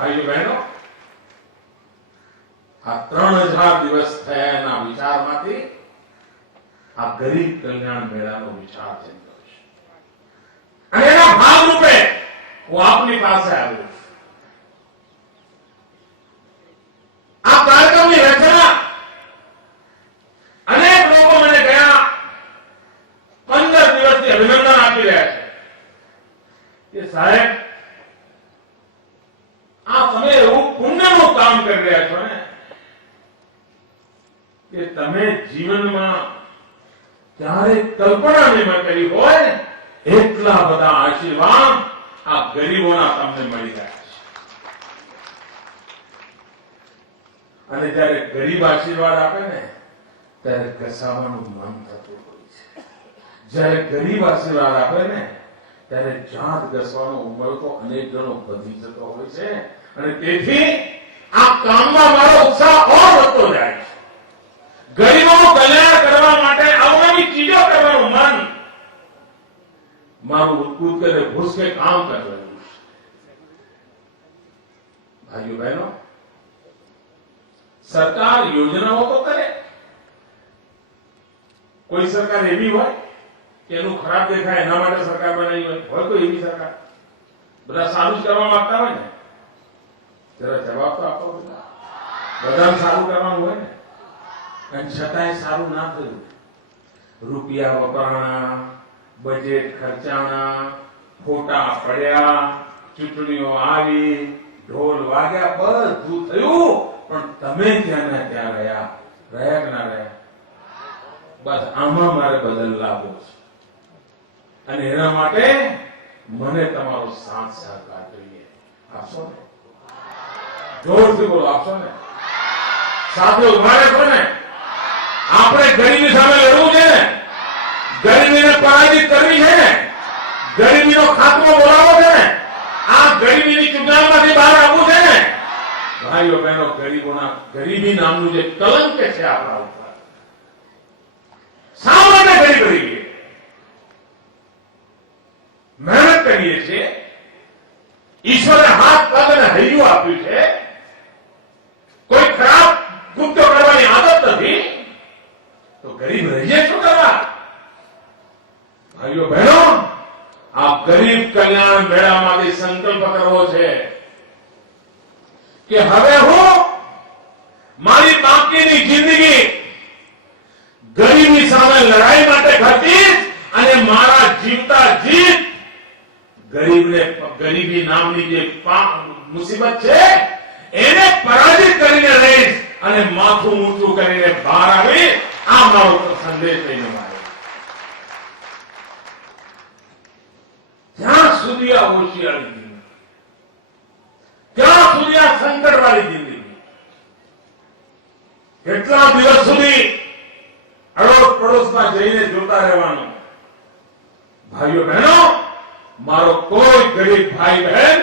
ભાઈઓ બહેનો, આ 3000 દિવસ થયા એના વિચારમાંથી આ ગરીબ કલ્યાણ મેળાનો વિચાર થયો છે અને એના ભાગરૂપે હું આપની પાસે આવ્યો છું. આ કાર્યક્રમની રચના અનેક લોકો મને ગયા 15 દિવસથી અભિનંદન આપી રહ્યા છે કે સાહેબ, આ તમે એવું પુણ્યનું કામ કરી રહ્યા છો ને કે તમે જીવનમાં ક્યારે કલ્પના નહીં કરી હોય એટલા બધા આશીર્વાદ આ ગરીબોના તમને મળી રહ્યા છે. અને જયારે ગરીબ આશીર્વાદ આપે ને ત્યારે ઘસાવાનું મન થતું હોય છે. જયારે ગરીબ આશીર્વાદ આપે ને ત્યારે જાત ઘસવાનો ઉંમર તો અનેક ગણો વધી જતો હોય છે અને તેથી આ કામમાં મારો ઉત્સાહ ઓર વધતો જાય છે. ગરીબોનું કલ્યાણ કરવા માટે અવનવી ચીજો કરવાનું મન મારું ઉત્કૃત કરે ઘૂસ કે કામ કરવાનું. ભાઈઓ બહેનો, સરકાર યોજનાઓ તો કરે. કોઈ સરકાર એવી હોય કે એનું ખરાબ દેખાય એના માટે સરકાર બનાવી હોય કોઈ એવી સરકાર? બધા સારું જ કરવા માંગતા હોય ને, જરા જવાબ તો આપો. બધાને સારું કરવાનું હોય ને, અને છતાંય સારું ના થયું. રૂપિયા વપરાણા, બજેટ ખર્ચાણા, ફોટા પડ્યા, ચૂંટણીઓ આવી, ઢોલ વાગ્યા, બધું થયું, પણ તમે ત્યાં ના ત્યાં રહ્યા કે ના રહ્યા? બસ આમાં મારે બદલ લાવવો છે અને એના માટે મને તમારો સાથ સહકાર જોઈએ. આપશો ને? જોરથી બોલો, આપશો ને? સાથે ઉભા રહેશો ને? આપણે ગરીબી સામે લડવું છે ને, ગરીબીને પરાજિત કરવી છે ને, ગરીબીનો ખાત્મો બોલાવવો છે ને, આ ગરીબીની ચુંગાલમાંથી બહાર આવવું છે ને. ભાઈઓ બહેનો, ગરીબી નામનું જે કલંક છે આપણા ઉપર, શા માટે ગરીબ રહીએ? મહેનત કરીએ છીએ, ઈશ્વરે હાથ પગ અને હૈયું આપ્યું છે, કોઈ ખરાબ ગુપ્તો કરવાની આદત નથી, તો ગરીબ રહીએ શું કરવા? ભાઈઓ બહેનો, આ ગરીબ કલ્યાણ મેળામાંથી સંકલ્પ કરવો છે કે હવે હું મારી બાકીની જિંદગી ગરીબી સામે લડાઈ માટે ખર્ચીશ અને મારા જીવતા જીત ગરીબી નામની જે મુસીબત છે એને પરાજિત કરીને રહીશ અને માથું ઊંચું કરીને બહાર આવી. આ મારો સંદેશ લઈને આવ્યો. જ્યાં સુધી આ હોશિયારી જિંદગી, ત્યાં સુધી આ સંકટવાળી જિંદગી, કેટલા દિવસ સુધી અડોશ પડોશમાં જઈને જોતા રહેવાનું? ભાઈઓ બહેનો, મારો કોઈ ગરીબ ભાઈ બહેન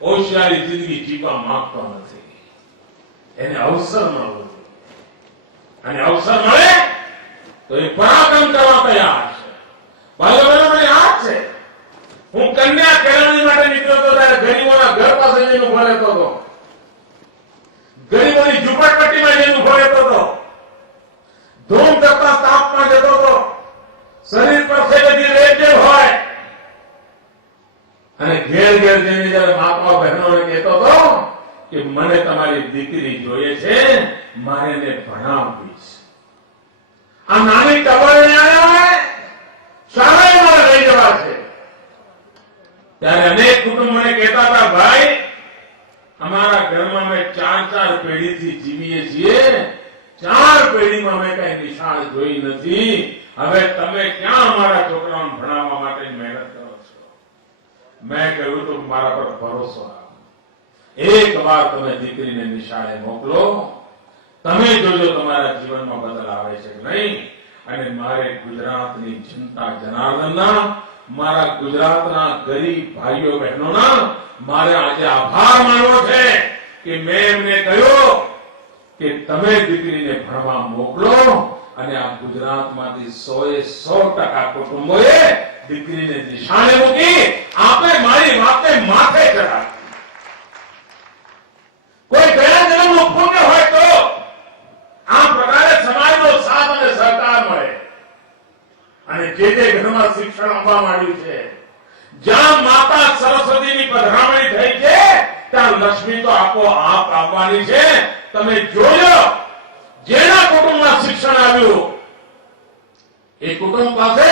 હોશિયારી જિંદગી જીવવા માંગતો નથી. એને અવસર મળવો જોઈએ અને અવસર મળે તો એ પરાક્રમ કરવા તૈયાર છે. ભાઈઓ બહેનો, મને યાદ છે હું કન્યા કેળવણી માટે નીકળ્યો હતો ત્યારે ગરીબોના ઘર પાસે જઈને ઉભો રહેતો હતો, ગરીબોની ઝૂંપડપટ્ટીમાં જઈને ઉભો રહેતો હતો, ધૂમ તપતા તાપમાં જતો હતો, શરીર પર બધી રેતજેબ હોય અને ઘેર ઘેર જઈને જયારે માતા બહેનોને કહેતો હતો કે મને તમારી દીકરી જોઈએ છે, મારે એને ભણાવવી છે. આ નાની ટબરને આવ્યા શાળાએ મારે લઈ જવા છે. ત્યારે અનેક કુટુંબ મને કહેતા હતા, ભાઈ અમારા ઘરમાં અમે 4 પેઢીથી જીવીએ છીએ, 4 પેઢીમાં અમે કઈ નિશાળ જોઈ નથી. હવે તમે ક્યાં અમારા છોકરાઓને ભણાવવા માટે મહેનત કરો છો? મેં કહ્યું તો મારા પર ભરોસો રાખો, એક વાર તમે દીકરીને નિશાળે મોકલો, તમે જોજો તમારા જીવનમાં બદલ આવે છે કે નહીં. અને મારે ગુજરાતની જનતા જનાર્દનના, મારા ગુજરાતના ગરીબ ભાઈઓ બહેનોના મારે આજે આભાર માનવો છે કે મેં એમને કહ્યું કે તમે દીકરીને ભણવા મોકલો અને આ ગુજરાતમાંથી 100% કુટુંબોએ દીકરીને નિશાળે મૂકી. આપણે મારી વાતે માથે ચડાવી. ધનલક્ષ્મી તો આપોઆપ આવવાની છે. તમે જોજો, જેના કુટુંબમાં શિક્ષણ આવ્યું એ કુટુંબ પાસે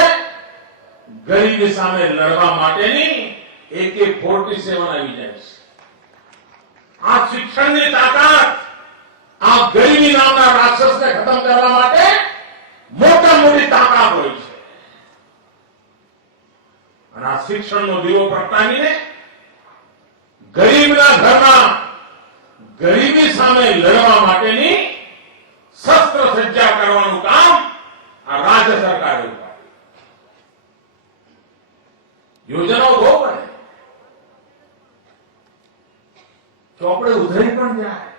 ગરીબી સામે લડવા માટેની AK-47 આવી જાય છે. આ શિક્ષણની તાકાત આ ગરીબી નામના રાક્ષસને ખતમ કરવા માટે મોટા મોટી તાકાત હોય છે. અને આ શિક્ષણનો દીવો પ્રગટાવીને ગરીબના ઘરમાં ગરીબી સામે લડવા માટેની શસ્ત્ર સજ્જા કરવાનું કામ આ રાજ્ય સરકારે ઉપાડ્યું. યોજનાઓ બહુ બને, ચોપડે ઉધરી પણ જાય,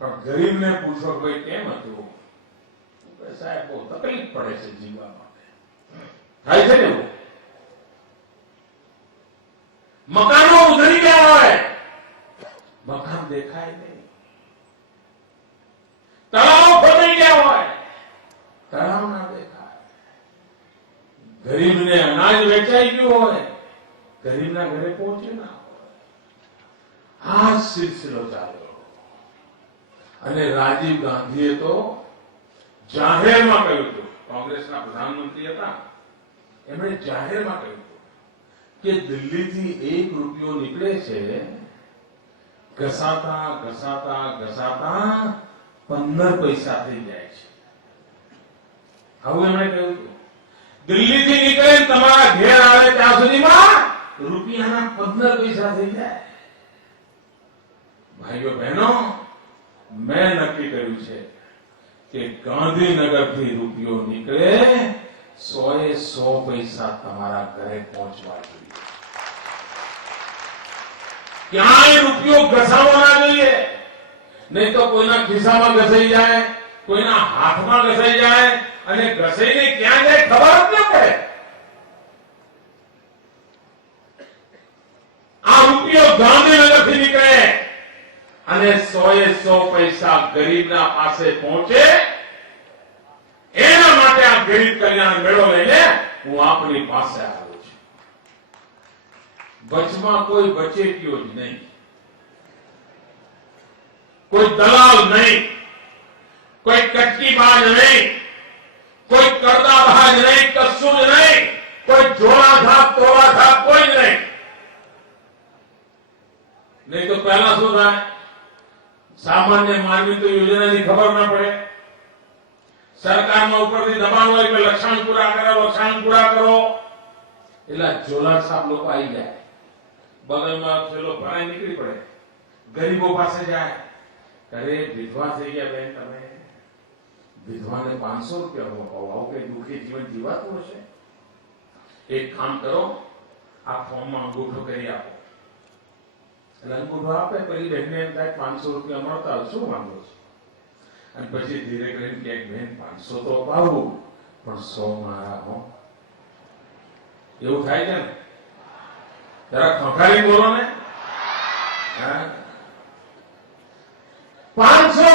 પણ ગરીબને પૂછો ભાઈ કેમ હતું, સાહેબ બહુ તકલીફ પડે છે જીવવા માટે. થાય છે ને એવું? મકાનો ઉધરી ગયા હોય, મકાન દેખાય નહીં. તળાવ ખોદાઈ ગયા હોય, તળાવ ના દેખાય. ગરીબને અનાજ વેચાઈ ગયું હોય, ગરીબના ઘરે પહોંચે ના હોય. આ સિલસિલો ચાલ્યો. અને રાજીવ ગાંધીએ તો જાહેરમાં કહ્યું હતું, કોંગ્રેસના પ્રધાનમંત્રી હતા, એમણે જાહેરમાં કહ્યું કે દિલ્હીથી 1 રૂપિયો નીકળે છે, ઘસાતા ઘસાતા ઘસાતા 15 પૈસા થઈ જાય છે. આવું એમણે કહ્યું હતું. દિલ્હીથી નીકળે તમારા ઘેર આવે ત્યાં સુધીમાં રૂપિયાના 15 પૈસા થઈ જાય. ભાઈઓ બહેનો, મેં નક્કી કર્યું છે કે ગાંધીનગરથી રૂપિયો નીકળે 100 પૈસા તમારા ઘરે પહોંચવા જોઈએ. ક્યાંય રૂપિયો ઘસાવો ના જોઈએ, નહીં તો કોઈના ખિસ્સામાં ઘસાઈ જાય, કોઈના હાથમાં ઘસાઈ જાય, અને ઘસાઈને ક્યાં જાય ખબર જ ન પડે. આ રૂપિયો ગાંધીનગરથી નીકળે અને 100 પૈસા ગરીબના પાસે પહોંચે, એના માટે આ ગરીબ કલ્યાણ મેળો લઈને હું આપની પાસે આવ્યો છું. વચમાં કોઈ બચેટીઓ જ નહીં, કોઈ દલાલ નહીં, કોઈ કટકીબાજ નહીં, કોઈ કરદાબાજ નહીં, કશું જ નહીં, કોઈ જોડાધાપ તોડાધાપ કોઈ જ નહીં. નહીં તો પહેલા શું થાય, સામાન્ય માનવી તો યોજનાની ખબર ના પડે. સરકારમાં ઉપરથી દબાણ હોય કે લક્ષણ પૂરા કરો, લક્ષણ પૂરા કરો, એટલે જોલાર સાહેબ લોકો આવી જાય, બગલમાં પેલો ભરાઈ નીકળી પડે, ગરીબો પાસે જાય, અરે વિધવા થઈ ગયા બેન, તમે વિધવાને 500 રૂપિયા અપાવો, આવું કઈ દુઃખી જીવન જીવાતું હશે? એક કામ કરો, આ ફોર્મમાં અંગૂઠો કરી આપો. એટલે અંગૂઠો આપે, પેલી બહેનને એમ થાય 500 રૂપિયા મળતા શું માંગો છો? અને પછી ધીરે કરીને ક્યાંક બેન 500 તો અપાવું, પણ 100 મારા હો. એવું થાય છે ને? જરા ખંખારી બોલો ને. 500